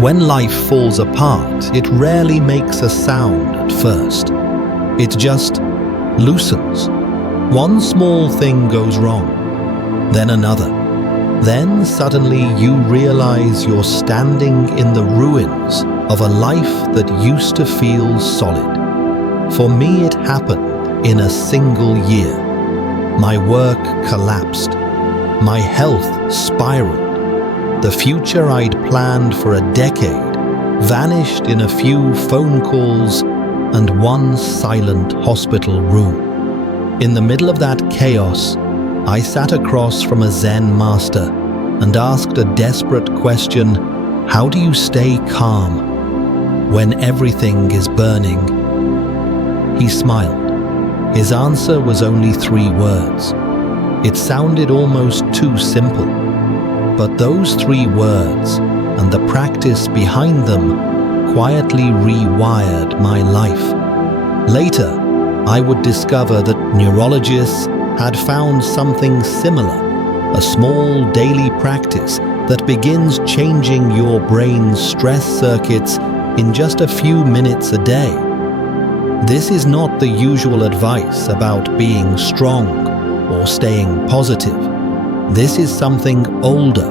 When life falls apart, it rarely makes a sound at first. It just loosens. One small thing goes wrong, then another. Then suddenly you realize you're standing in the ruins of a life that used to feel solid. For me, it happened in a single year. My work collapsed. My health spiraled. The future I'd planned for a decade vanished in a few phone calls and one silent hospital room. In the middle of that chaos, I sat across from a Zen master and asked a desperate question: how do you stay calm when everything is burning? He smiled. His answer was only 3 words. It sounded almost too simple. But those 3 words and the practice behind them quietly rewired my life. Later, I would discover that neurologists had found something similar, a small daily practice that begins changing your brain's stress circuits in just a few minutes a day. This is not the usual advice about being strong or staying positive. This is something older,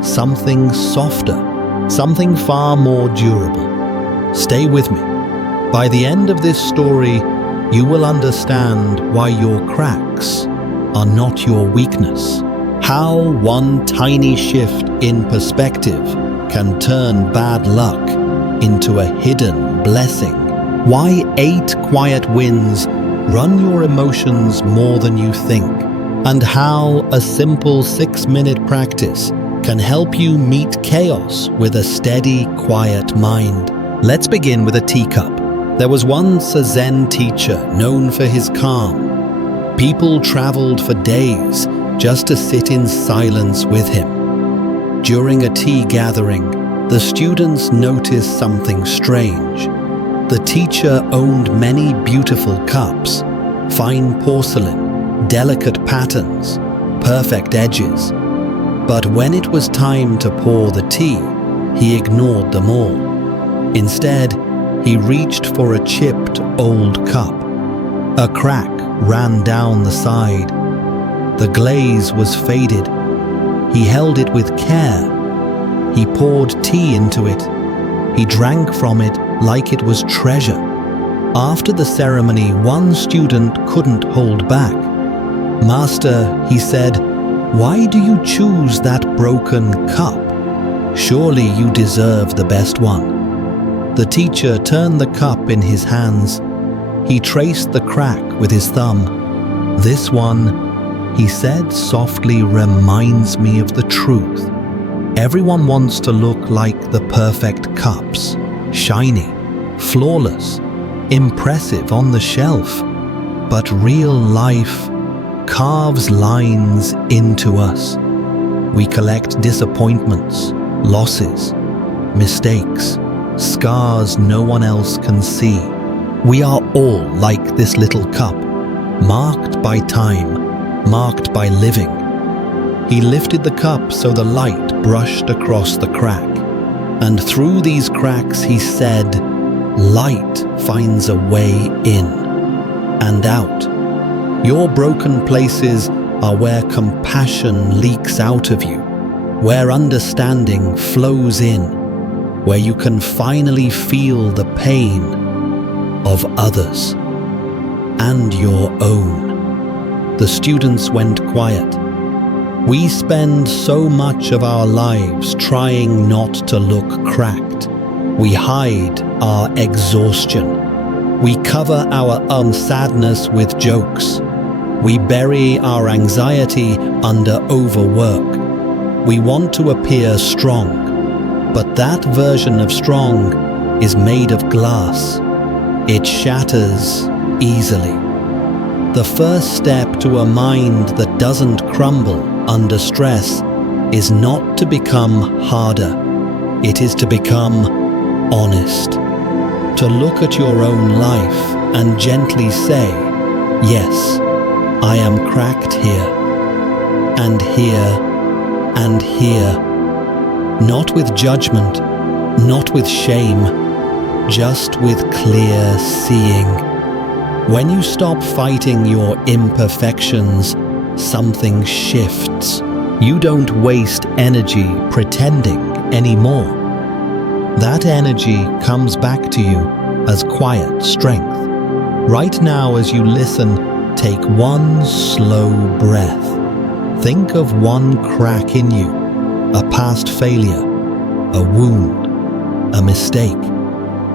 something softer, something far more durable. Stay with me. By the end of this story, you will understand why your cracks are not your weakness. How one tiny shift in perspective can turn bad luck into a hidden blessing. Why 8 quiet wins run your emotions more than you think. And how a simple 6-minute practice can help you meet chaos with a steady, quiet mind. Let's begin with a teacup. There was once a Zen teacher known for his calm. People traveled for days just to sit in silence with him. During a tea gathering, the students noticed something strange. The teacher owned many beautiful cups, fine porcelain, delicate patterns, perfect edges. But when it was time to pour the tea, he ignored them all. Instead, he reached for a chipped old cup. A crack ran down the side. The glaze was faded. He held it with care. He poured tea into it. He drank from it like it was treasure. After the ceremony, one student couldn't hold back. "Master," he said, "why do you choose that broken cup? Surely you deserve the best one." The teacher turned the cup in his hands. He traced the crack with his thumb. "This one," he said softly, "reminds me of the truth. Everyone wants to look like the perfect cups, shiny, flawless, impressive on the shelf. But real life carves lines into us. We collect disappointments, losses, mistakes, scars no one else can see. We are all like this little cup, marked by time, marked by living." He lifted the cup so the light brushed across the crack. And through these cracks, he said, "Light finds a way in and out." Your broken places are where compassion leaks out of you, where understanding flows in, where you can finally feel the pain of others and your own. The students went quiet. We spend so much of our lives trying not to look cracked. We hide our exhaustion. We cover our sadness with jokes. We bury our anxiety under overwork. We want to appear strong, but that version of strong is made of glass. It shatters easily. The first step to a mind that doesn't crumble under stress is not to become harder. It is to become honest. To look at your own life and gently say, "Yes, I am cracked here, and here, and here." Not with judgment, Not with shame, just with clear seeing. When you stop fighting your imperfections, something shifts. You don't waste energy pretending anymore. That energy comes back to you as quiet strength. Right now, as you listen, take one slow breath. Think of one crack in you, a past failure, a wound, a mistake.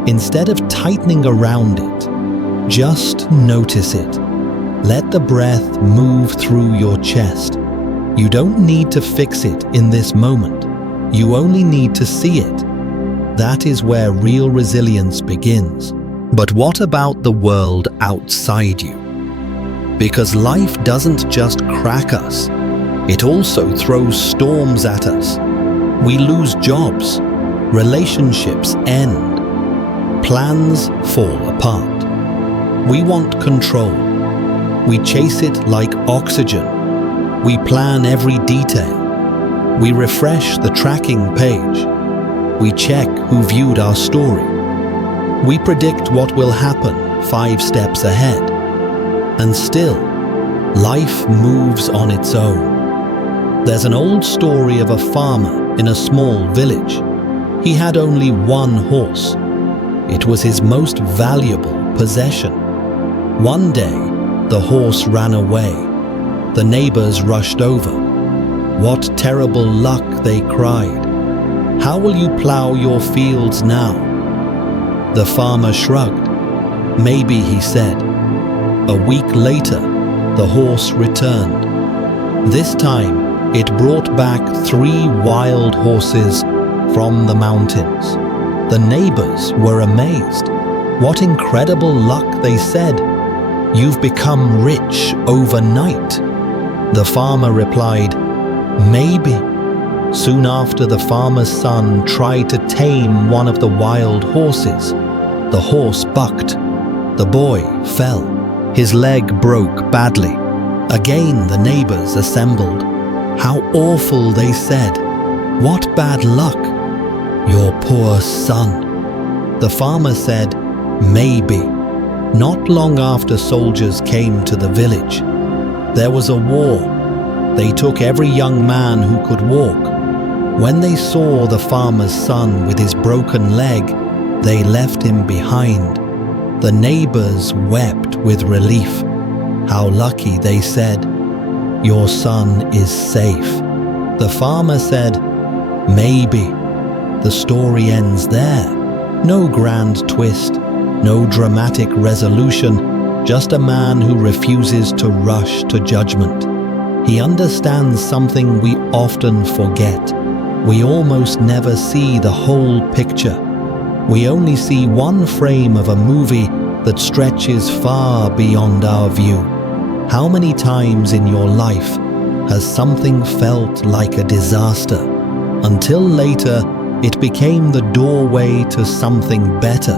Instead of tightening around it, just notice it. Let the breath move through your chest. You don't need to fix it in this moment. You only need to see it. That is where real resilience begins. But what about the world outside you? Because life doesn't just crack us, it also throws storms at us. We lose jobs, relationships end, plans fall apart. We want control. We chase it like oxygen. We plan every detail. We refresh the tracking page. We check who viewed our story. We predict what will happen 5 steps ahead. And still, life moves on its own. There's an old story of a farmer in a small village. He had only one horse. It was his most valuable possession. One day, the horse ran away. The neighbors rushed over. "What terrible luck," they cried. "How will you plow your fields now?" The farmer shrugged. "Maybe," he said. A week later, the horse returned. This time, it brought back 3 wild horses from the mountains. The neighbors were amazed. "What incredible luck," they said. "You've become rich overnight." The farmer replied, "Maybe." Soon after, the farmer's son tried to tame one of the wild horses. The horse bucked. The boy fell. His leg broke badly. Again, the neighbors assembled. "How awful," they said. "What bad luck." "Your poor son." The farmer said, "Maybe." Not long after, soldiers came to the village. There was a war. They took every young man who could walk. When they saw the farmer's son with his broken leg, they left him behind. The neighbors wept with relief. "How lucky," they said. "Your son is safe." The farmer said, "Maybe." The story ends there. No grand twist, no dramatic resolution, just a man who refuses to rush to judgment. He understands something we often forget. We almost never see the whole picture. We only see one frame of a movie that stretches far beyond our view. How many times in your life has something felt like a disaster, until later it became the doorway to something better?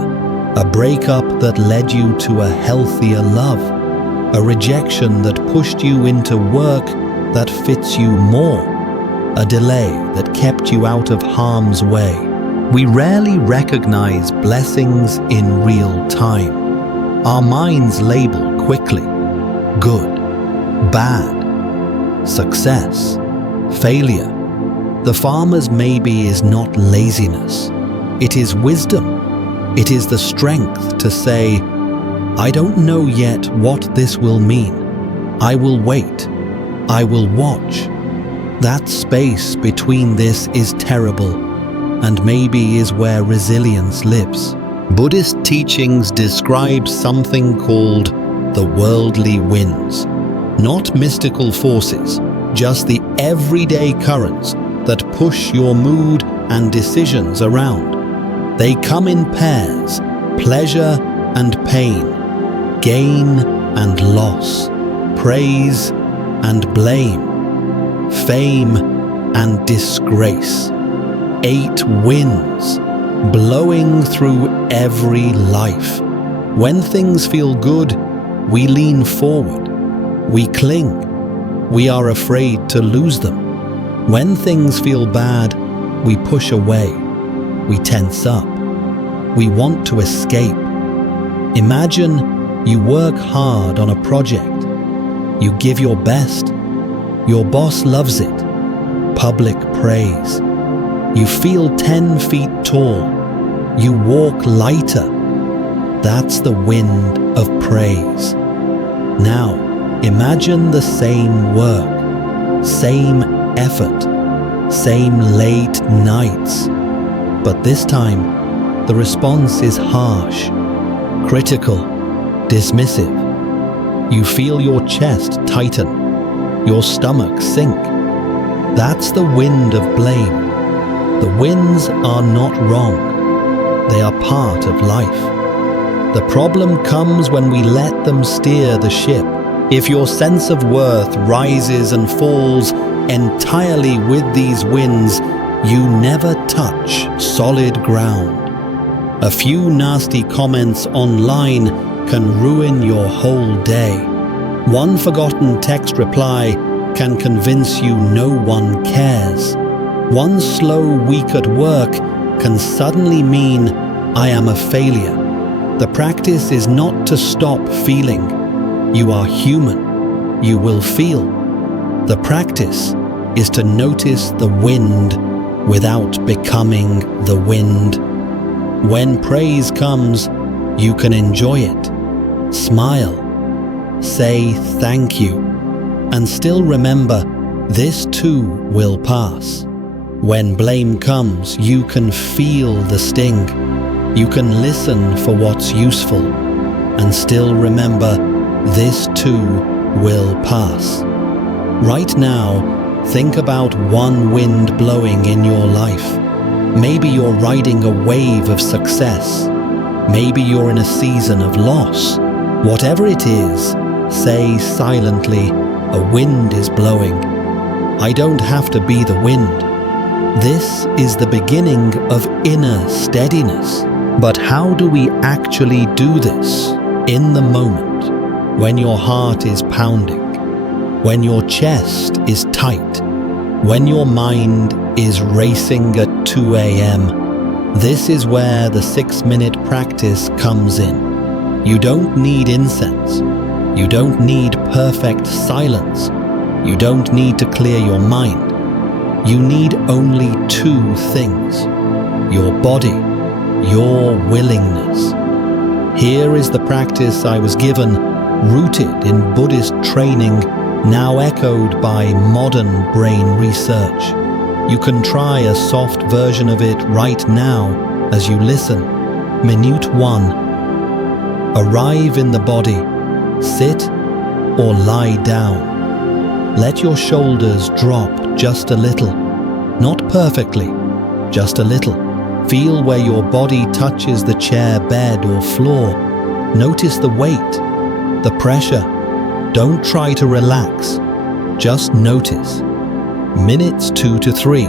A breakup that led you to a healthier love. A rejection that pushed you into work that fits you more. A delay that kept you out of harm's way. We rarely recognize blessings in real time. Our minds label quickly: good, bad, success, failure. The farmer's maybe is not laziness. It is wisdom. It is the strength to say, "I don't know yet what this will mean. I will wait. I will watch." That space between this is terrible, and maybe is where resilience lives. Buddhist teachings describe something called the worldly winds. Not mystical forces, just the everyday currents that push your mood and decisions around. They come in pairs, pleasure and pain, gain and loss, praise and blame, fame and disgrace. 8 winds, blowing through every life. When things feel good, we lean forward, we cling, we are afraid to lose them. When things feel bad, we push away. we tense up. We want to escape. Imagine you work hard on a project. You give your best. Your boss loves it. Public praise. You feel 10 feet tall. You walk lighter. That's the wind of praise. Now, imagine the same work, same effort, same late nights. But this time, the response is harsh, critical, dismissive. You feel your chest tighten, your stomach sink. That's the wind of blame. The winds are not wrong. They are part of life. The problem comes when we let them steer the ship. If your sense of worth rises and falls entirely with these winds, you never touch solid ground. A few nasty comments online can ruin your whole day. One forgotten text reply can convince you no one cares. One slow week at work can suddenly mean I am a failure. The practice is not to stop feeling. You are human. You will feel. The practice is to notice the wind without becoming the wind. When praise comes, you can enjoy it. Smile. Say thank you. And still remember, this too will pass. When blame comes, you can feel the sting. You can listen for what's useful. And still remember, this too will pass. Right now, think about one wind blowing in your life. Maybe you're riding a wave of success. Maybe you're in a season of loss. Whatever it is, say silently, a wind is blowing. I don't have to be the wind. This is the beginning of inner steadiness. But how do we actually do this? In the moment, when your heart is pounding, when your chest is tight, when your mind is racing at 2 a.m., this is where the 6-minute practice comes in. You don't need incense. You don't need perfect silence. You don't need to clear your mind. You need only 2 things: your body, your willingness. Here is the practice I was given, rooted in Buddhist training, now echoed by modern brain research. You can try a soft version of it right now as you listen. Minute 1. Arrive in the body. Sit or lie down. Let your shoulders drop just a little. Not perfectly, just a little. Feel where your body touches the chair, bed, or floor. Notice the weight, the pressure. Don't try to relax. Just notice. Minutes 2 to 3.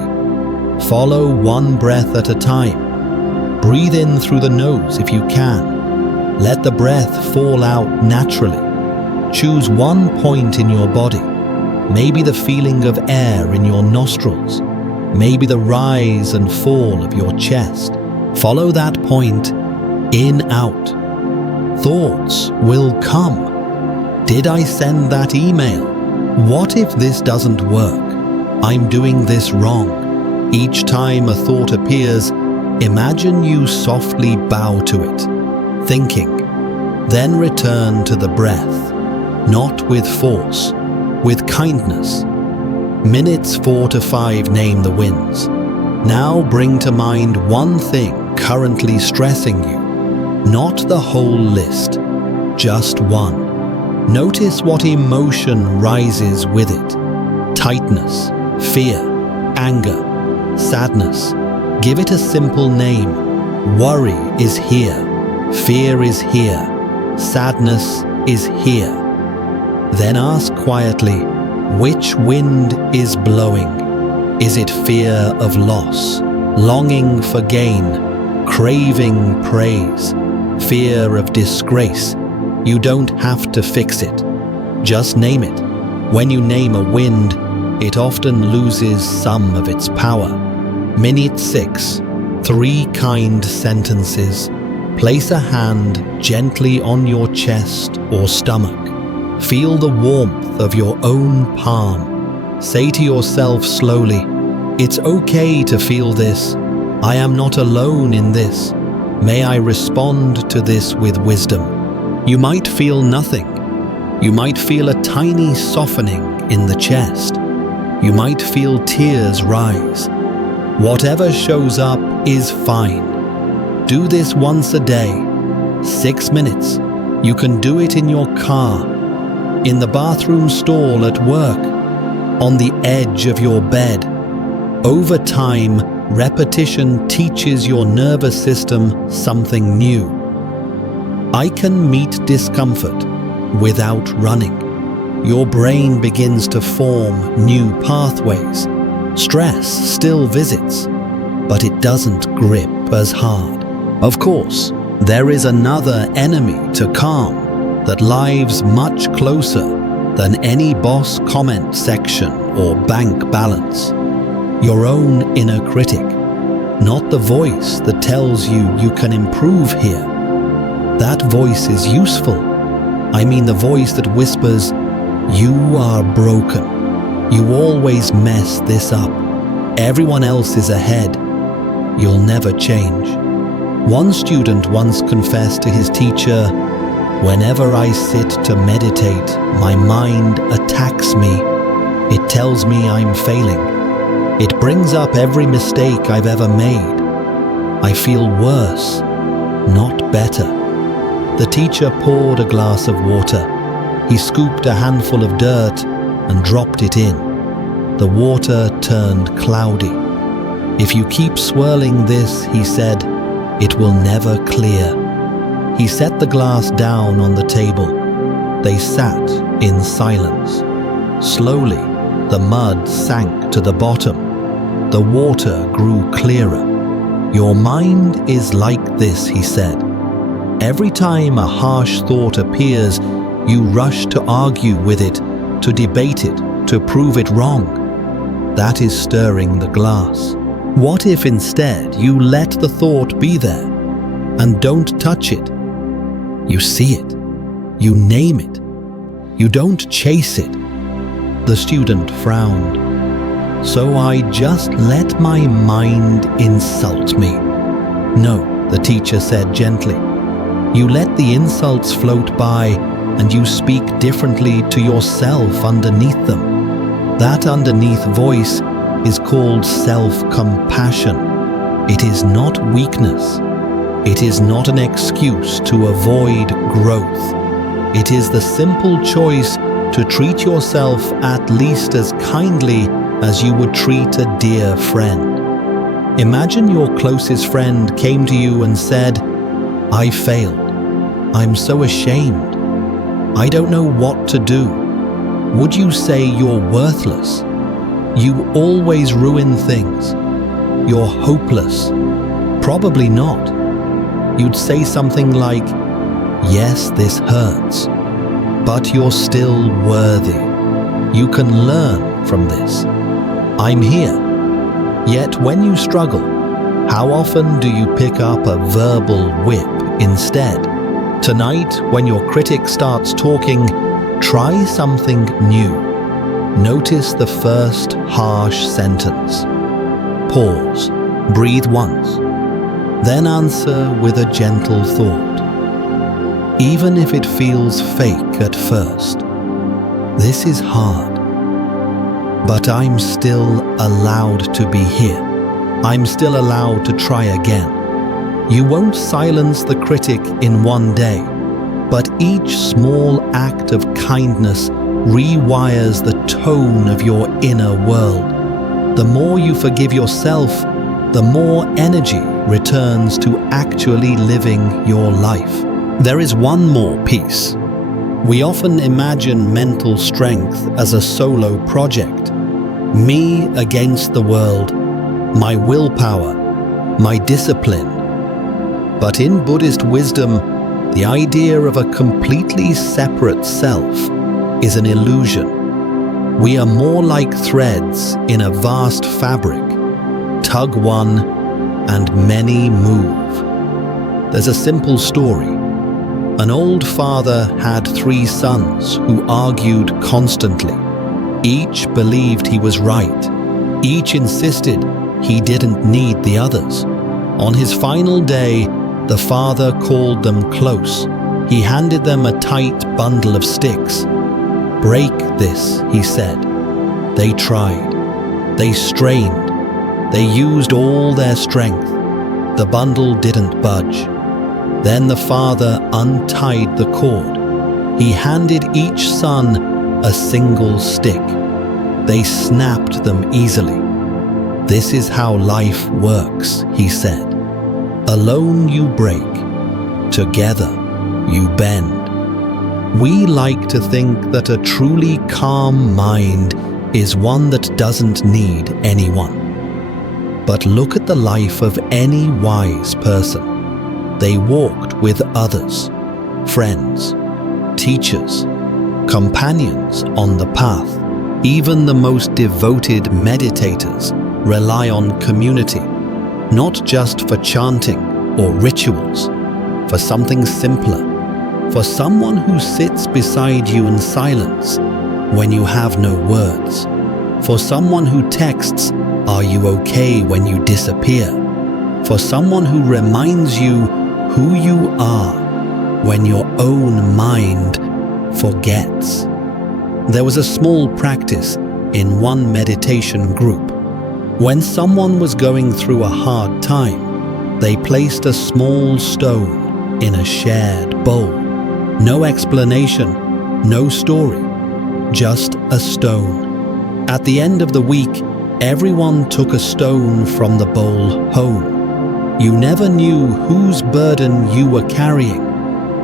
Follow one breath at a time. Breathe in through the nose if you can. Let the breath fall out naturally. Choose one point in your body. Maybe the feeling of air in your nostrils. Maybe the rise and fall of your chest. Follow that point, in, out. Thoughts will come. Did I send that email? What if this doesn't work? I'm doing this wrong. Each time a thought appears, imagine you softly bow to it, thinking. Then return to the breath, not with force, with kindness. Minutes 4 to 5 name the winds. Now bring to mind one thing currently stressing you. Not the whole list, just one. Notice what emotion rises with it. Tightness, fear, anger, sadness. Give it a simple name. Worry is here. Fear is here. Sadness is here. Then ask quietly, which wind is blowing? Is it fear of loss, longing for gain, craving praise, fear of disgrace? You don't have to fix it. Just name it. When you name a wind, it often loses some of its power. Minute 6. 3 kind sentences. Place a hand gently on your chest or stomach. Feel the warmth of your own palm. Say to yourself slowly, "It's okay to feel this. I am not alone in this. May I respond to this with wisdom." You might feel nothing. You might feel a tiny softening in the chest. You might feel tears rise. Whatever shows up is fine. Do this once a day, 6 minutes. You can do it in your car, in the bathroom stall at work, on the edge of your bed. Over time, repetition teaches your nervous system something new. I can meet discomfort without running. Your brain begins to form new pathways. Stress still visits, but it doesn't grip as hard. Of course, there is another enemy to calm that lives much closer than any boss comment section or bank balance. Your own inner critic, not the voice that tells you you can improve here. That voice is useful. I mean the voice that whispers, "You are broken. You always mess this up. Everyone else is ahead. You'll never change." One student once confessed to his teacher, "Whenever I sit to meditate, my mind attacks me. It tells me I'm failing. It brings up every mistake I've ever made. I feel worse, not better." The teacher poured a glass of water. He scooped a handful of dirt and dropped it in. The water turned cloudy. "If you keep swirling this," he said, "it will never clear." He set the glass down on the table. They sat in silence. Slowly, the mud sank to the bottom. The water grew clearer. "Your mind is like this," he said. "Every time a harsh thought appears, you rush to argue with it, to debate it, to prove it wrong. That is stirring the glass. What if instead you let the thought be there and don't touch it? You see it. You name it. You don't chase it." The student frowned. "So I just let my mind insult me?" "No," the teacher said gently. "You let the insults float by and you speak differently to yourself underneath them. That underneath voice is called self-compassion. It is not weakness. It is not an excuse to avoid growth. It is the simple choice to treat yourself at least as kindly as you would treat a dear friend. Imagine your closest friend came to you and said, "I failed. I'm so ashamed. I don't know what to do." Would you say you're worthless? You always ruin things. You're hopeless? Probably not. You'd say something like, "Yes, this hurts, but you're still worthy. You can learn from this. I'm here." Yet when you struggle, how often do you pick up a verbal whip instead? Tonight, when your critic starts talking, try something new. Notice the first harsh sentence. Pause. Breathe once. Then answer with a gentle thought. Even if it feels fake at first. This is hard. But I'm still allowed to be here. I'm still allowed to try again. You won't silence the critic in one day, but each small act of kindness rewires the tone of your inner world. The more you forgive yourself, the more energy returns to actually living your life. There is one more piece. We often imagine mental strength as a solo project. Me against the world, my willpower, my discipline. But in Buddhist wisdom, the idea of a completely separate self is an illusion. We are more like threads in a vast fabric. Tug one, and many move. There's a simple story. An old father had 3 sons who argued constantly. Each believed he was right. Each insisted he didn't need the others. On his final day, the father called them close. He handed them a tight bundle of sticks. "Break this," he said. They tried. They strained. They used all their strength. The bundle didn't budge. Then the father untied the cord. He handed each son a single stick. They snapped them easily. "This is how life works," he said. "Alone you break. Together you bend." We like to think that a truly calm mind is one that doesn't need anyone. But look at the life of any wise person. They walked with others, friends, teachers, companions on the path. Even the most devoted meditators rely on community, not just for chanting or rituals, for something simpler, for someone who sits beside you in silence when you have no words, for someone who texts, "Are you okay?" when you disappear, for someone who reminds you who you are when your own mind forgets. There was a small practice in one meditation group. When someone was going through a hard time, they placed a small stone in a shared bowl. No explanation, no story, just a stone. At the end of the week, everyone took a stone from the bowl home. You never knew whose burden you were carrying.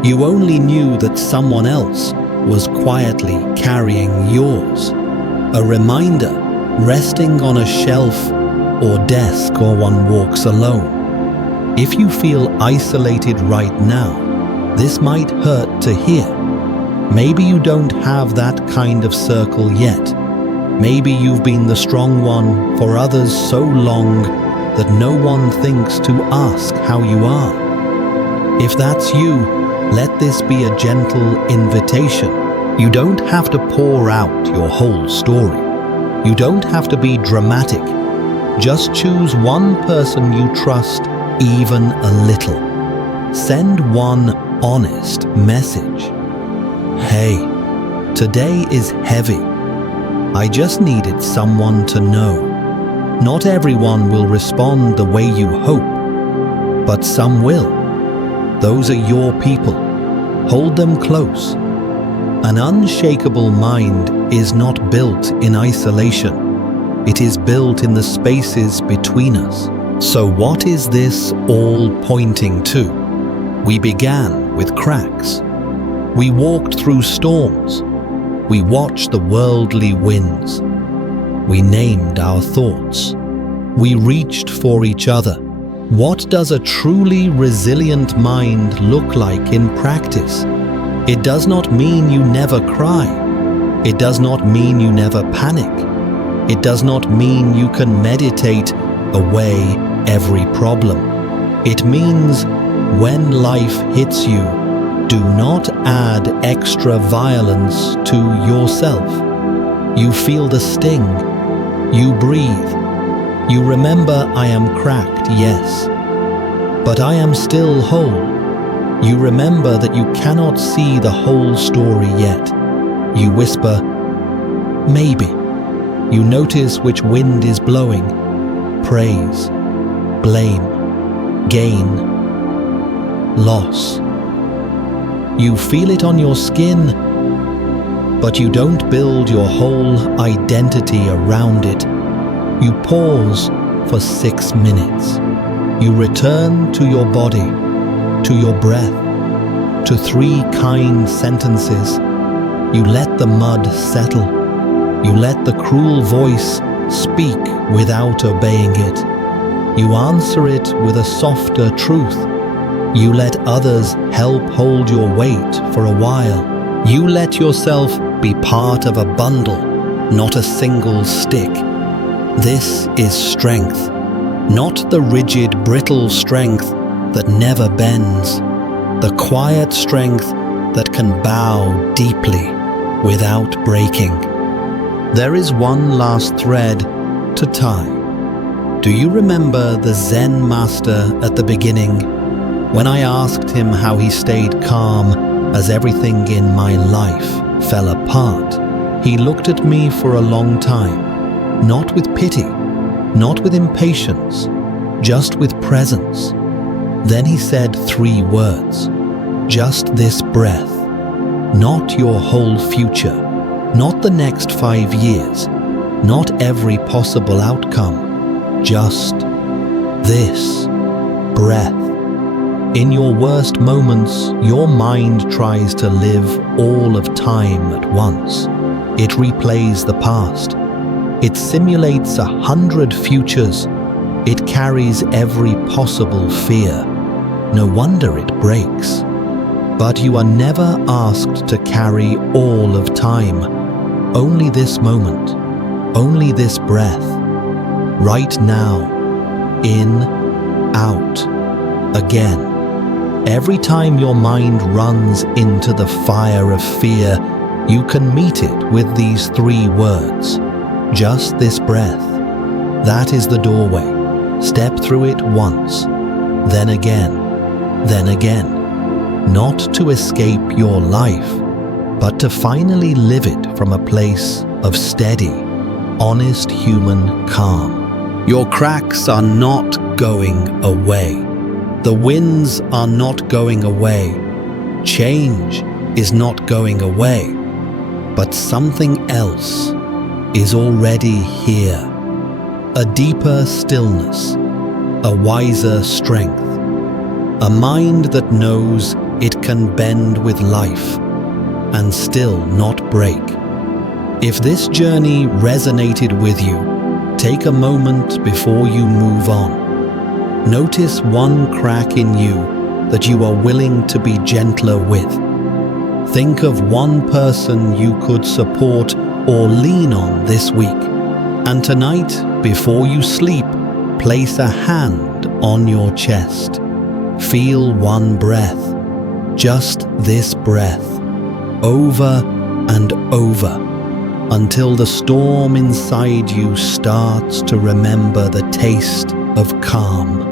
You only knew that someone else was quietly carrying yours. A reminder resting on a shelf or desk, or one walks alone. If you feel isolated right now, this might hurt to hear. Maybe you don't have that kind of circle yet. Maybe you've been the strong one for others so long that no one thinks to ask how you are. If that's you, let this be a gentle invitation. You don't have to pour out your whole story. You don't have to be dramatic. Just choose one person you trust even a little. Send one honest message. "Hey, today is heavy. I just needed someone to know." Not everyone will respond the way you hope, but some will. Those are your people. Hold them close. An unshakable mind is not built in isolation. It is built in the spaces between us. So what is this all pointing to? We began with cracks. We walked through storms. We watched the worldly winds. We named our thoughts. We reached for each other. What does a truly resilient mind look like in practice? It does not mean you never cry. It does not mean you never panic. It does not mean you can meditate away every problem. It means when life hits you, do not add extra violence to yourself. You feel the sting. You breathe. You remember, "I am cracked, yes, but I am still whole." You remember that you cannot see the whole story yet. You whisper, "Maybe." You notice which wind is blowing. Praise, blame, gain, loss. You feel it on your skin, but you don't build your whole identity around it. You pause for 6 minutes. You return to your body, to your breath, to 3 kind sentences. You let the mud settle. You let the cruel voice speak without obeying it. You answer it with a softer truth. You let others help hold your weight for a while. You let yourself be part of a bundle, not a single stick. This is strength, Not the rigid, brittle strength that never bends, the quiet strength that can bow deeply without breaking. There is one last thread to tie. Do you remember the Zen master at the beginning, when I asked him how he stayed calm as everything in my life fell apart? He looked at me for a long time, not with pity, not with impatience, just with presence. Then he said 3 words, just this breath, not your whole future, not the next 5 years, not every possible outcome, just this breath. In your worst moments, your mind tries to live all of time at once. It replays the past. It simulates 100 futures. It carries every possible fear. No wonder it breaks. But you are never asked to carry all of time. Only this moment. Only this breath. Right now. In, out, again. Every time your mind runs into the fire of fear, you can meet it with these 3 words. Just this breath. That is the doorway. Step through it once, then again, then again. Not to escape your life, but to finally live it from a place of steady, honest human calm. Your cracks are not going away. The winds are not going away. Change is not going away. But something else is already here. A deeper stillness, a wiser strength, a mind that knows it can bend with life and still not break. If this journey resonated with you, take a moment before you move on. Notice one crack in you that you are willing to be gentler with. Think of one person you could support or lean on this week. And tonight, before you sleep, place a hand on your chest. Feel one breath, just this breath, over and over, until the storm inside you starts to remember the taste of calm.